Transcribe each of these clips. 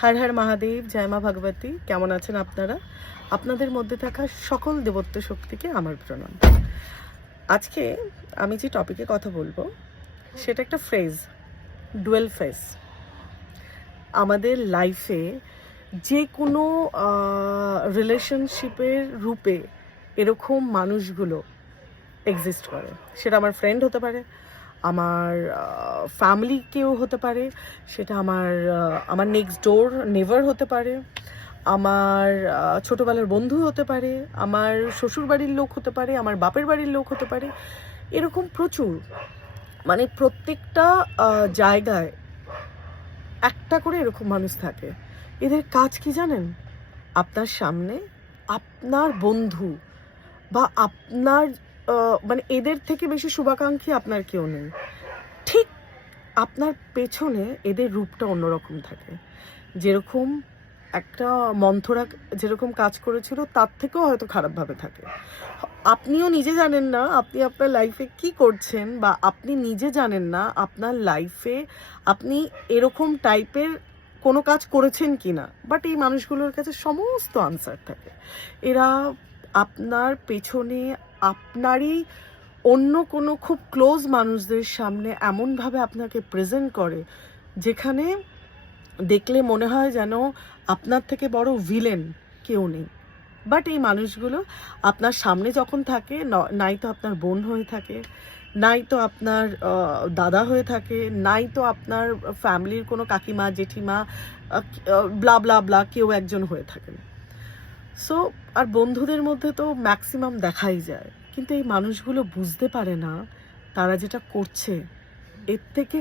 হর হর মহাদেব, জয় মা ভগবতী। কেমন আছেন আপনারা? আপনাদের মধ্যে থাকা সকল দেবত্ব শক্তিকে আমার প্রণাম। আজকে আমি যে টপিকে কথা বলবো সেটা একটা ফ্রেজ, ডুয়েল ফেস। আমাদের লাইফে যে কোনো রিলেশনশিপের রূপে এরকম মানুষগুলো এক্সিস্ট করে। সেটা আমার ফ্রেন্ড হতে পারে, আমার ফ্যামিলি কেউ হতে পারে, সেটা আমার নেক্সট ডোর নেভার হতে পারে, আমার ছোটোবেলার বন্ধু হতে পারে, আমার শ্বশুর বাড়ির লোক হতে পারে, আমার বাপের বাড়ির লোক হতে পারে। এরকম প্রচুর, মানে প্রত্যেকটা জায়গায় একটা করে এরকম মানুষ থাকে। এদের কাজ কি জানেন? আপনার সামনে আপনার বন্ধু বা আপনার মানে এদের থেকে বেশি শুভাকাঙ্ক্ষী আপনার কেউ নেই। ঠিক আপনার পেছনে এদের রূপটা অন্যরকম থাকে। যেরকম একটা মন্থরা যেরকম কাজ করেছিল তার থেকেও হয়তো খারাপভাবে থাকে। আপনিও নিজে জানেন না আপনি আপনার লাইফে কি করছেন, বা আপনি নিজে জানেন না আপনার লাইফে আপনি এরকম টাইপের কোনো কাজ করেছেন কি না। বাট এই মানুষগুলোর কাছে সমস্ত আনসার থাকে। এরা আপনার পেছনে আপনারই অন্য কোনো খুব ক্লোজ মানুষদের সামনে এমনভাবে আপনাকে প্রেজেন্ট করে যেখানে দেখলে মনে হয় যেন আপনার থেকে বড় ভিলেন কেউ নেই। বাট এই মানুষগুলো আপনার সামনে যখন থাকে, নাই তো আপনার বোন হয়ে থাকে, নাই তো আপনার দাদা হয়ে থাকে, নাই তো আপনার ফ্যামিলির কোনো কাকিমা জেঠিমা ব্লা ব্লা ব্লা কেউ একজন হয়ে থাকেন। সো আর বন্ধুদের মধ্যে তো ম্যাক্সিমাম দেখাই যায়। কিন্তু এই মানুষগুলো বুঝতে পারে না তারা যেটা করছে এর থেকে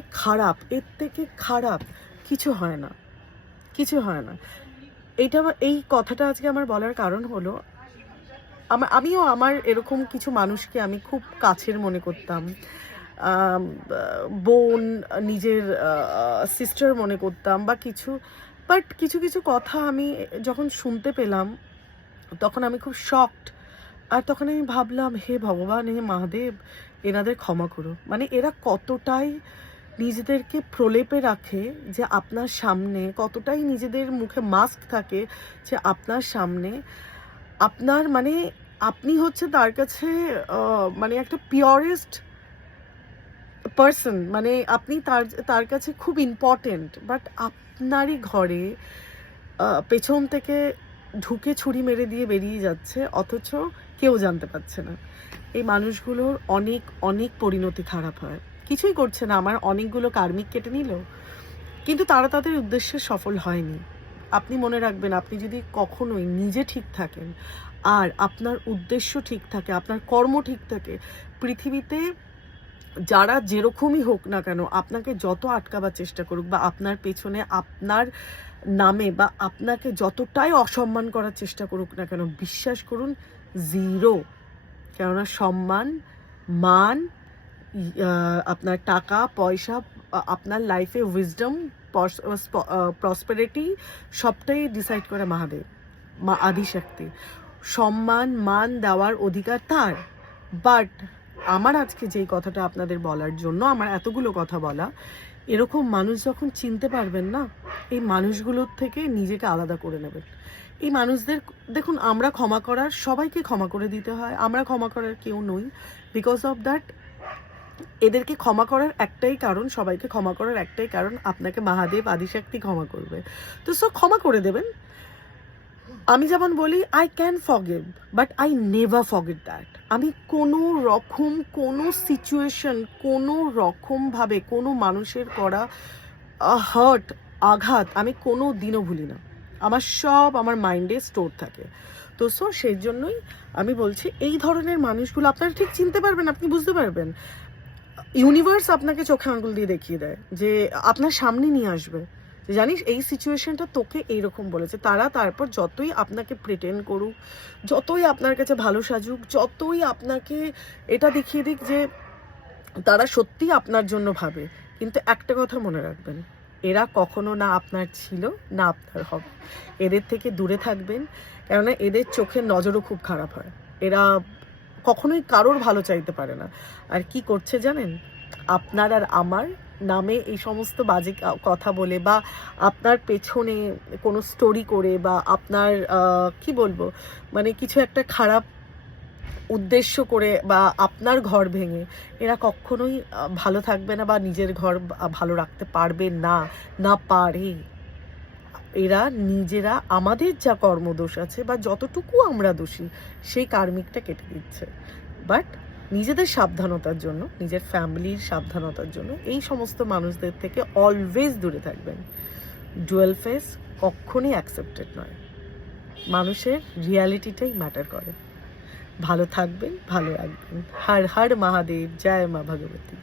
খারাপ কিছু হয় না, কিছু হয় না। এই কথাটা আজকে আমার বলার কারণ হলো, আমিও আমার এরকম কিছু মানুষকে আমি খুব কাছের মনে করতাম, বোন, নিজের সিস্টার মনে করতাম বা কিছু। বাট কিছু কিছু কথা আমি যখন শুনতে পেলাম তখন আমি খুব শকড। আর তখন আমি ভাবলাম, হে ভগবান, হে মহাদেব, এনাদের ক্ষমা করো। মানে এরা কতটাই নিজেদেরকে প্রলেপে রাখে যে আপনার সামনে, কতটাই নিজেদের মুখে মাস্ক থাকে যে আপনার সামনে আপনার মানে আপনি হচ্ছে তার কাছে মানে একটা পিওরেস্ট পার্সন, মানে আপনি তার কাছে খুব ইম্পর্টেন্ট। বাট আপনারই ঘরে পেছন থেকে ঢুকে ছুরি মেরে দিয়ে বেরিয়ে যাচ্ছে, অথচ কেউ জানতে পারছে না। এই মানুষগুলোর অনেক অনেক পরিণতি খারাপ হয়। কিছুই করছে না, আমার অনেকগুলো কার্মিক কেটে নিল, কিন্তু তারা তাদের উদ্দেশ্যে সফল হয়নি। আপনি মনে রাখবেন, আপনি যদি কখনোই নিজে ঠিক থাকেন আর আপনার উদ্দেশ্য ঠিক থাকে, আপনার কর্ম ঠিক থাকে, পৃথিবীতে যারা যেরকমই হোক না কেন আপনাকে যত আটকাবার চেষ্টা করুক বা আপনার পেছনে আপনার নামে বা আপনাকে যতটাই অসম্মান করার চেষ্টা করুক না কেন, বিশ্বাস করুন জিরো। কেননা সম্মান, মান, আপনার টাকা পয়সা, আপনার লাইফে উইজডম, প্রসপেরিটি সবটাই ডিসাইড করে মহাদেব, মা আদিশক্তি। সম্মান মান দেওয়ার অধিকার তার। বাট আমার আজকে যেই কথাটা আপনাদের বলার জন্য আমার এতগুলো কথা বলা, এরকম মানুষ যখন চিনতে পারবেন না, এই মানুষগুলোর থেকে নিজেকে আলাদা করে নেবেন। এই মানুষদের দেখুন, আমরা ক্ষমা করার, সবাইকে ক্ষমা করে দিতে হয়, আমরা ক্ষমা করার কেউ নই। বিকজ অফ দ্যাট এদেরকে ক্ষমা করার একটাই কারণ, সবাইকে ক্ষমা করার একটাই কারণ, আপনাকে মহাদেব আদিশক্তি ক্ষমা করবে। তো ক্ষমা করে দেবেন। আমি যেমন বলি, I can forgive but I never forget that. আমি কোনো রকম কোনো সিচুয়েশন, কোনো রকমভাবে কোনো মানুষের করা হার্ট, আঘাত আমি কোনো দিনও ভুলি না। আমার সব আমার মাইন্ডে স্টোর থাকে। তো সেই জন্যই আমি বলছি, এই ধরনের মানুষগুলো আপনারা ঠিক চিনতে পারবেন, আপনি বুঝতে পারবেন। ইউনিভার্স আপনাকে চোখে আঙুল দিয়ে দেখিয়ে দেয়, যে আপনার সামনে নিয়ে আসবে, জানিস এই সিচুয়েশনটা তোকে এইরকম বলেছে। তারপর যতই আপনাকে প্রিটেন্ড করুক, যতই আপনার কাছে ভালো সাজুক, যতই আপনাকে এটা দেখিয়ে দিক যে তারা সত্যি আপনার জন্য ভাবে, কিন্তু একটা কথা মনে রাখবেন, এরা কখনো না আপনার ছিল না আপনার হবে। এদের থেকে দূরে থাকবেন, কেননা এদের চোখের নজরও খুব খারাপ হয়। এরা কখনোই কারোর ভালো চাইতে পারে না। আর কি করছে জানেন? আপনার আর আমার নামে এই সমস্ত বাজে কথা বলে বা আপনার পেছনে কোনো স্টোরি করে বা আপনার কি বলবো মানে কিছু একটা খারাপ উদ্দেশ্য করে বা আপনার ঘর ভেঙে এরা কখনোই ভালো থাকবে না বা নিজের ঘর ভালো রাখতে পারবে না, না পারে। এরা নিজেরা আমাদের যা কর্মদোষ আছে বা যতটুকু আমরা দোষী সেই কার্মিকটা কেটে দিচ্ছে। বাট নিজেদের সাবধানতার জন্য, নিজের ফ্যামিলির সাবধানতার জন্য এই সমস্ত মানুষদের থেকে অলওয়েজ দূরে থাকবেন। ডুয়েল ফেস কখনই অ্যাকসেপ্টেড নয়। মানুষের রিয়ালিটিটাই ম্যাটার করে। ভালো থাকবেন, ভালো রাখবেন। হর হর মহাদেব, জয় মা ভগবতী।